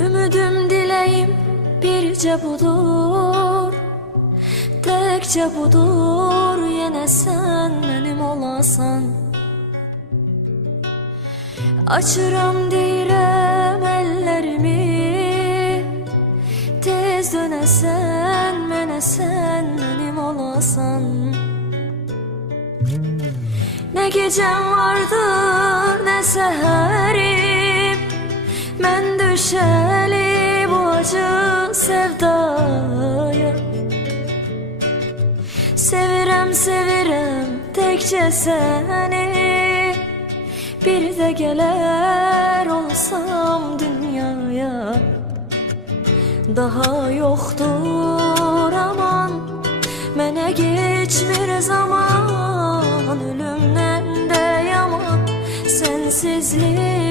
Ümidim dileyim birce budur, tekçe budur, yine sen benim olasan. Açıram deyirəm ellerimi, tez dönesen mənə, sen benim olasan. Ne gecem vardır, ne seherim, mən düşeli bu acı sevdaya. Sevirəm, sevirəm tekçe seni, bir de geler olsam dünyaya. Daha yoktur aman, mənə geçmir zaman, ölümden de yaman sensizlik